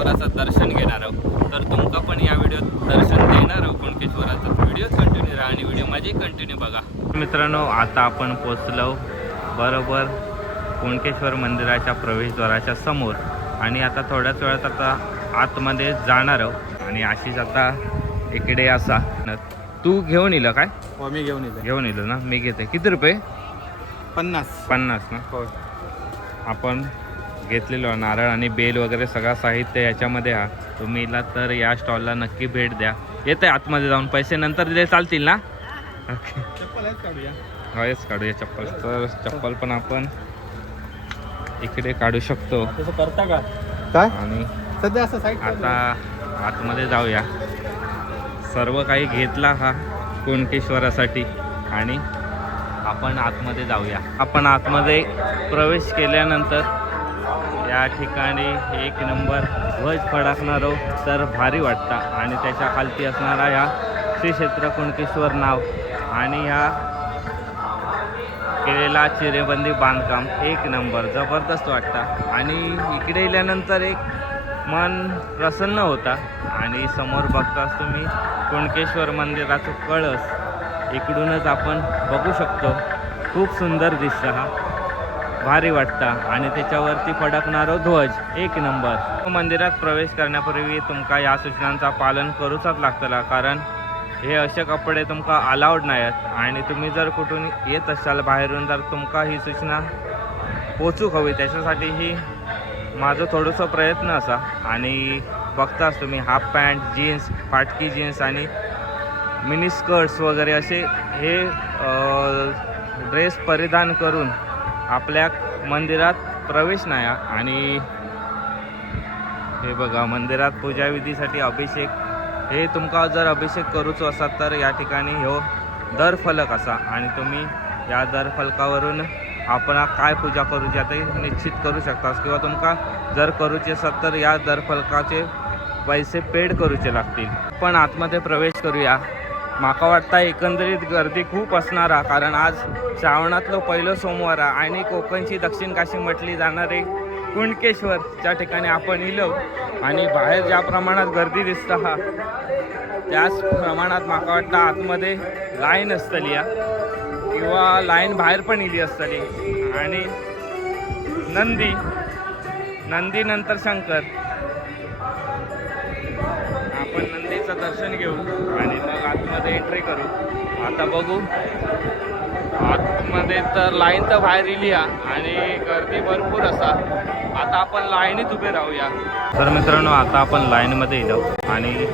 कुणकेश्वराचं दर्शन घेणार आहोत. तर तुमका पण या व्हिडिओत दर्शन देणार आहोत कुणकेश्वराचं. व्हिडिओ कंटिन्यू राहा आणि व्हिडिओ माझी कंटिन्यू बघा. मित्रांनो आता आपण पोचलो बरोबर कुणकेश्वर मंदिराच्या प्रवेशद्वाराच्या समोर. आणि आता थोड्याच वेळात आता आतमध्ये जाणार आहोत. आणि अशीच आता इकडे असा. तू घेऊन येलं काय? हो मी घेऊन येतो घेऊन येलो ना? मी घेते. किती रुपये? पन्नास. पन्नास ना? हो. आपण घेतलेलो नारळ आणि बेल वगैरे सगळं साहित्य याच्यामध्ये हा तुम्ही इला तर या स्टॉलला नक्की भेट द्या. येते आतमध्ये जाऊन. पैसे नंतर दिले चालतील ना? ओके. काढूया. हयच काढूया चप्पल. तर चप्पल पण आपण इकडे काढू शकतो. तसं करता का? काय? आणि सध्या असं आता आतमध्ये जाऊया. सर्व काही घेतला हा कुणकेश्वरासाठी आणि आपण आतमध्ये जाऊया. आपण आतमध्ये प्रवेश केल्यानंतर या ठिकाणी एक नंबर ध्वज फडकणारो हो, तर भारी वाटता. आणि त्याच्या खालती असणारा या श्री क्षेत्र कुणकेश्वर नाव आणि ह्या केलेला चिरेबंदी बांधकाम एक नंबर जबरदस्त वाटता. आणि इकडे गेल्यानंतर एक मन प्रसन्न होता. आणि समोर बघताच तुम्ही कुणकेश्वर मंदिराचं कळस. इकडूनच आपण बघू शकतो. खूप सुंदर दिसतं हा. भारी वाटता आणि त्याच्यावरती फडकणारो ध्वज एक नंबर. मंदिरात प्रवेश करण्यापूर्वी तुमका या सूचनांचा पालन करूचाच लागतला कारण हे असे कपडे तुमका अलाउड नाहीत. आणि तुम्ही जर कुठून येत असाल बाहेरून तर तुमका ही सूचना पोचूक हवी. त्याच्यासाठी ही माझं थोडंसं प्रयत्न असा. आणि बघताच तुम्ही हाफ पॅन्ट जीन्स फाटकी जीन्स आणि मिनी स्कर्ट्स वगैरे असे हे ड्रेस परिधान करून आपल्या मंदिरात प्रवेश नाही आणि हे बघा मंदिरात पूजाविधीसाठी अभिषेक. हे तुमका जर अभिषेक करूचो असात तर या ठिकाणी ह्यो दरफलक असा. आणि तुम्ही या दरफलकावरून आपण काय पूजा करूची ते निश्चित करू शकता किंवा तुमका जर करूचे असत तर या दर फलकाचे पैसे पेड करूचे लागतील. पण आतमध्ये प्रवेश करूया. माका वाटतं एकंदरीत गर्दी खूप असणार हा. कारण आज श्रावणातलं पहिलं सोमवार हा आणि कोकणची दक्षिण काशी म्हटली जाणारे कुंडकेश्वर ज्या ठिकाणी आपण इलो आणि बाहेर ज्या प्रमाणात गर्दी दिसता हा त्याच प्रमाणात माका वाटतं आतमध्ये लाईन असतली हा. किंवा लाईन बाहेर पण इली असतली. आणि नंदी नंदी नंतर शंकर. आपण नंदीचं दर्शन घेऊ. एंट्री करू. आता बघू. आतमध्ये तर लाईन तर बाहेर इली आणि गर्दी भरपूर असा. आता आपण लाईनीत उभे राहूया. तर मित्रांनो आता आपण लाईनमध्ये येलो आणि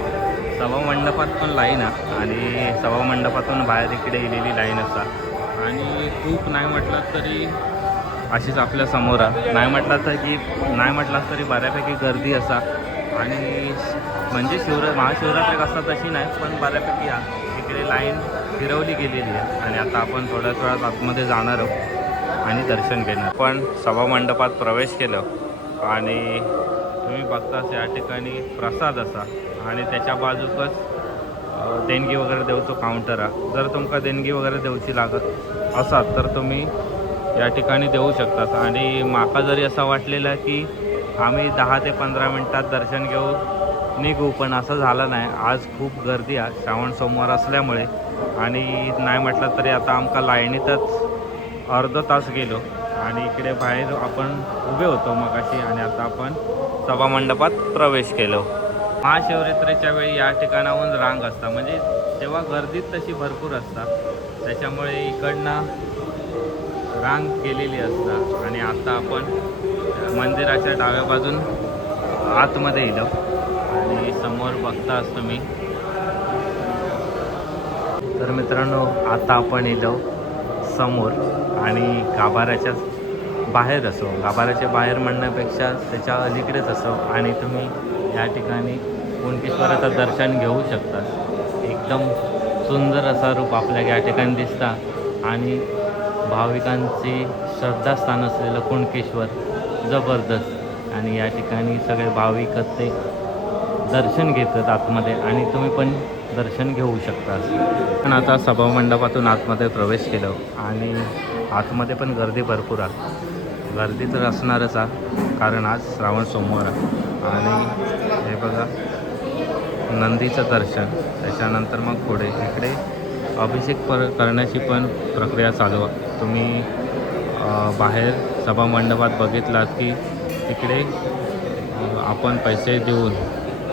सभा मंडपात पण लाईन आहे आणि सभा मंडपातून बाहेर इकडे इलेली लाईन असा. आणि खूप नाही म्हटलं तरी अशीच आपल्यासमोर आहे नाही म्हटलं तर की नाही म्हटलं तरी बऱ्यापैकी गर्दी असा. आणि म्हणजे शिवरा महाशिवरात्री असता तशी नाही पण बऱ्यापैकी इकडे लाईन फिरवली गेलेली आहे. आणि आता आपण थोड्याच आतमध्ये जाणार आहोत आणि दर्शन घेणार. पण सभामंडपात प्रवेश केलं. आणि तुम्ही बघताच या ठिकाणी प्रसाद असा. आणि त्याच्या बाजूकच देणगी वगैरे देऊचो काउंटर आहे. जर तुमका देणगी वगैरे देऊची लागत असात तर तुम्ही या ठिकाणी देऊ शकतात. आणि माका जरी असं वाटलेलं की आम्ही दहा ते पंधरा मिनटात दर्शन घेऊ निघू पण असं झालं नाही. आज खूप गर्दी आहे. श्रावण सोमवार असल्यामुळे. आणि नाही म्हटलं तरी आता आमका लाईनीतच अर्धा तास गेलो. आणि इकडे बाहेर आपण उभे होतो मगाशी आणि आता आपण सभामंडपात प्रवेश केलो. महाशिवरात्रीच्या वेळी या ठिकाणाहून रांग असतात. म्हणजे तेव्हा गर्दीत तशी भरपूर असतात. त्याच्यामुळे इकडनं रांग केलेली असतात. आणि आता आपण मंदिराच्या डाव्या बाजून आतमध्ये येलो आणि समोर बघताच तुम्ही. तर मित्रांनो आता आपण येलो समोर आणि गाभाऱ्याच्याच बाहेर असो. गाभाऱ्याच्या बाहेर म्हणण्यापेक्षा त्याच्या अलीकडेच असो. आणि तुम्ही या ठिकाणी कुणकेश्वराचं दर्शन घेऊ शकता. एकदम सुंदर असा रूप आपल्या या ठिकाणी दिसता. आणि भाविकांचे श्रद्धास्थान असलेलं कुणकेश्वर जबरदस्त. आणि या ठिकाणी सगळे भाविक ते दर्शन घेतात आतमध्ये आणि तुम्ही पण दर्शन घेऊ शकता. पण आता सभामंडपातून आतमध्ये प्रवेश केलो आणि आतमध्ये पण गर्दी भरपूर आहे. गर्दी तर असणारच आहे कारण आज श्रावण सोमवार आहे. आणि हे बघा नंदीचं दर्शन. त्याच्यानंतर मग पुढे इकडे अभिषेक पर करण्याची पण प्रक्रिया चालू आहे. तुम्ही बाहेर सभामंडपात बघितलात की तिकडे आपण पैसे देऊन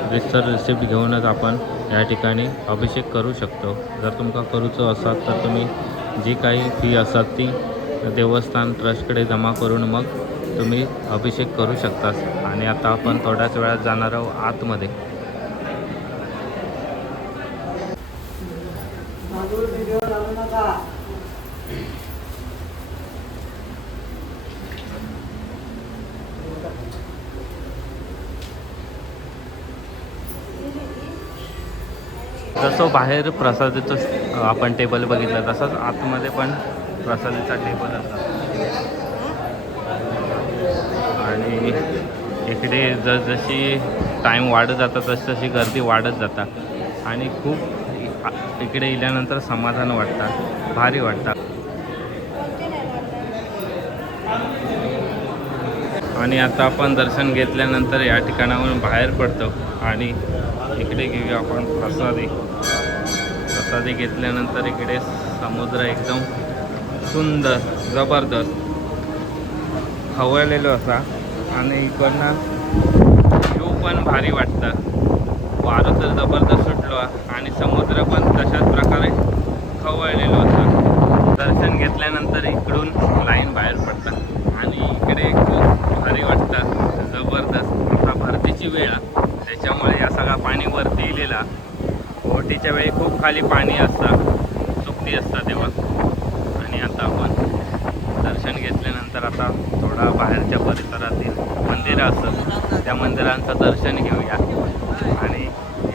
रिस्टर रिसिप्ट घेऊनच आपण या ठिकाणी अभिषेक करू शकतो. जर तुमका करूचं असाल तर तुम्ही जी काही फी असतात ती देवस्थान ट्रस्टकडे जमा करून मग तुम्ही अभिषेक करू शकता आणि आता आपण थोड्याच वेळात जाणार आहोत आतमध्ये. जसं बाहेर प्रसादाचं आपण टेबल बघितलं तसंच आतमध्ये पण प्रसादाचा टेबल असतात आणि इकडे जसजशी टाईम वाढत जातं तसतशी गर्दी वाढत जातात आणि खूप इकडे इल्यानंतर समाधान वाटतं भारी वाटतं. आणि आता आपण दर्शन घेतल्यानंतर या ठिकाणावरून बाहेर पडतो. आणि इकडे घेऊया आपण प्रसादी. प्रसादी घेतल्यानंतर इकडे समुद्र एकदम सुंदर जबरदस्त. खवळलेलो असा. आणि इकडनं व्ह्यू पण भारी वाटतं. वारं तर जबरदस्त सुटलो. आणि समुद्र पण तशाच प्रकारे खवळलेलो असा दर्शन घेतल्यानंतर इकडून लाईन बाहेर पडतात आणि इकडे खूप भारी वाटतं जबरदस्त आता भरतीची वेळ आहे त्याच्यामुळे या सगळा पाणी वरती इलेला ओटीच्या वेळी खूप खाली पाणी असतं सुकती असतं तेव्हा. आणि आता आपण दर्शन घेतल्यानंतर आता थोडा बाहेरच्या परिसरातील मंदिरं असतात त्या मंदिरांचं दर्शन घेऊया. आणि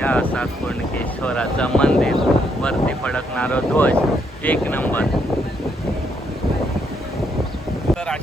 या असतात कुणकेश्वराचं मंदिर वरती फडकणारं ध्वज एक नंबर.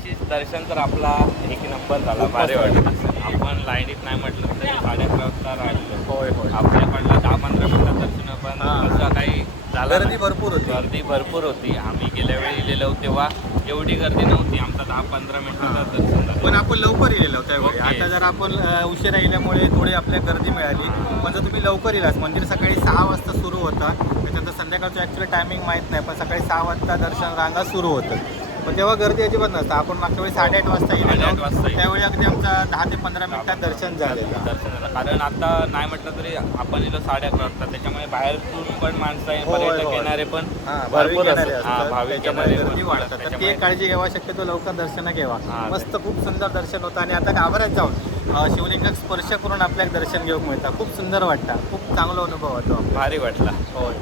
अशीच दर्शन तर आपला एक नंबर झाला भारी वाटलं. आपण लाईनीत नाही म्हटलं तरी साडे अकरा वाजता राहिलो. होय होय. आपल्याकडलं दहा पंधरा मिनिटं दर्शन पण हां. असं काही झालं गर्दी. भरपूर होती. गर्दी भरपूर होती. आम्ही गेल्या वेळी गेलेलो तेव्हा एवढी गर्दी नव्हती. आमचा दहा पंधरा मिनिटाचं दर्शन झालं. पण आपण लवकर गेलेलो त्यावेळी. आता जर आपण उशिरा गेल्यामुळे थोडी आपल्या गर्दी मिळाली. पण जर तुम्ही लवकर येलास मंदिर सकाळी सहा वाजता सुरू होता. त्याच्यानंतर संध्याकाळचं ॲक्च्युली टायमिंग माहीत नाही पण सकाळी सहा वाजता दर्शन रांगा सुरू होतं. पण तेव्हा गर्दी अजिबात नसतं आपण मागच्या वेळी साडेआठ वाजता साडेआठ वाजता. त्यावेळी अगदी आमचा दहा ते पंधरा मिनिटात दर्शन झालेलं. दर्शन झालं. कारण आता नाही म्हटलं तरी आपण इथं साडे अकरा वाजता. त्याच्यामुळे बाहेरून पण माणसं आहे होय, पर्यटक होय. येणारे पण हां, भाविक भरपूर येणारे असतात. हां, असतात. भाविक त्याच्यामुळे येणारे गर्दी भरपूर वाढतात. असतात. तर ते त्याच्यामुळे- काळजी घ्यावा. शक्यतो लवकर दर्शन घ्यावा. हां. मस्त खूप सुंदर दर्शन होतं. आणि आता गाभाऱ्यात जाऊन अ, शिवलिंगात स्पर्श करून आपल्याला दर्शन घेऊन मिळतं. खूप सुंदर वाटतं. खूप चांगला अनुभव होतो. भारी वाटला. होय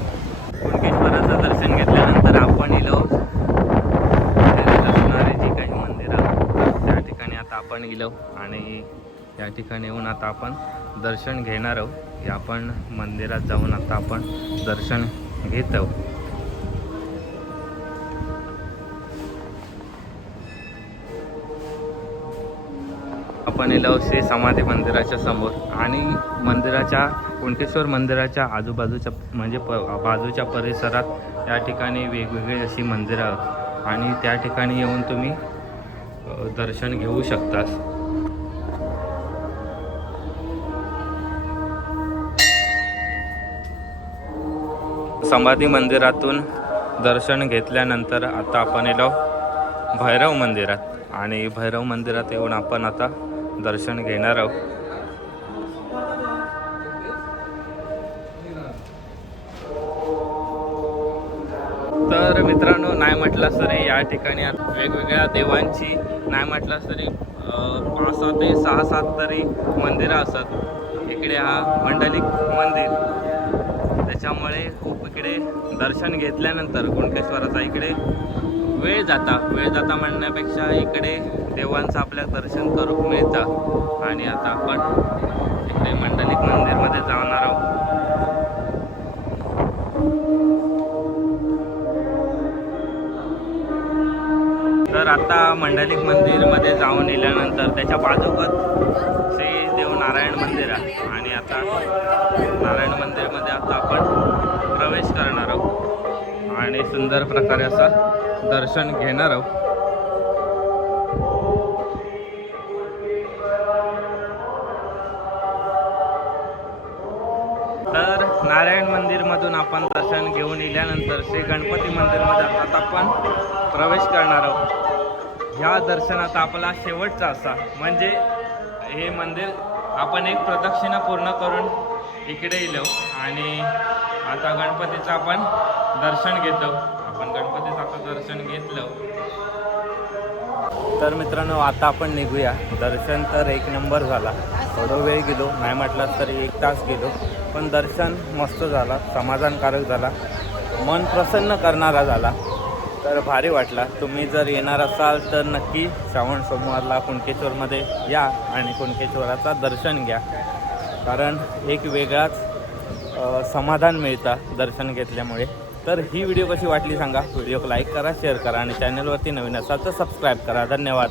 कुणकेश्वराचं दर्शन घेतल्यानंतर आपण इलो मंदिरात असणारी जी काही मंदिरं त्या ठिकाणी आता आणि त्या ठिकाणी येऊन आता आपण दर्शन घेणार आहोत. या आपण मंदिरात जाऊन आता आपण दर्शन घेत आहोत. आपण येलो श्री समाधी मंदिराच्या समोर आणि मंदिराच्या कुंटेश्वर मंदिराच्या आजूबाजूच्या म्हणजे प बाजूच्या परिसरात या ठिकाणी वेगवेगळी अशी मंदिरं आहेत. आणि त्या ठिकाणी येऊन तुम्ही दर्शन घेऊ शकतास. समाधी मंदिरातून दर्शन घेतल्यानंतर आता आपण येलो भैरव मंदिरात. आणि भैरव मंदिरात येऊन आपण आता दर्शन घेणार आहोत. तर मित्रांनो नाही म्हटलं तरी या ठिकाणी आता वेगवेगळ्या देवांची नाही म्हटलं तरी पाच सहा ते सहा सात तरी मंदिरं असतात. इकडे हा मंडलिक मंदिर. त्याच्यामुळे खूप इकडे दर्शन घेतल्यानंतर कुणकेश्वराचा इकडे वेळ जाता. वेळ जाता म्हणण्यापेक्षा इकडे देवांचं आपल्या दर्शन करू मिळतं. आणि आता आपण इकडे मंडलिक मंदिरमध्ये जाणार आहोत. तर आता मंडलिक मंदिरमध्ये जाऊन येल्यानंतर त्याच्या बाजूकच श्री देव नारायण मंदिर आहे. आणि आता नारायण मंदिरमध्ये आता आपण प्रवेश करणार आहोत. आणि सुंदर प्रकारे असा दर्शन घेणार आहोत. तर नारायण मंदिरमधून आपण दर्शन घेऊन इल्यानंतर श्री गणपती मंदिरमध्ये आता आपण प्रवेश करणार आहोत. ह्या दर्शनाचा आपला शेवटचा असा म्हणजे हे मंदिर आपण एक प्रदक्षिणा पूर्ण करून इकडे येलो आणि आता गणपतीचं आपण दर्शन घेतो. आपण गणपतीचं आता दर्शन घेतलं. तर मित्रांनो आता आपण निघूया. दर्शन तर एक नंबर झाला. थोडं वेळ गेलो. नाही म्हटलं तरी एक तास गेलो. पण दर्शन मस्त झाला. समाधानकारक झाला. मन प्रसन्न करणारा झाला. तर भारी वाटला. तुम्ही जर येणार असाल तर नक्की श्रावण सोमवारला कुणकेश्वरमध्ये या आणि कुणकेश्वराचा दर्शन घ्या. कारण एक वेगळाच समाधान मिळतं दर्शन घेतल्यामुळे. तर ही व्हिडिओ कशी वाटली सांगा. व्हिडिओ लाईक करा शेअर करा आणि चॅनलवरती नवीन असाल तर सबस्क्राईब करा. धन्यवाद.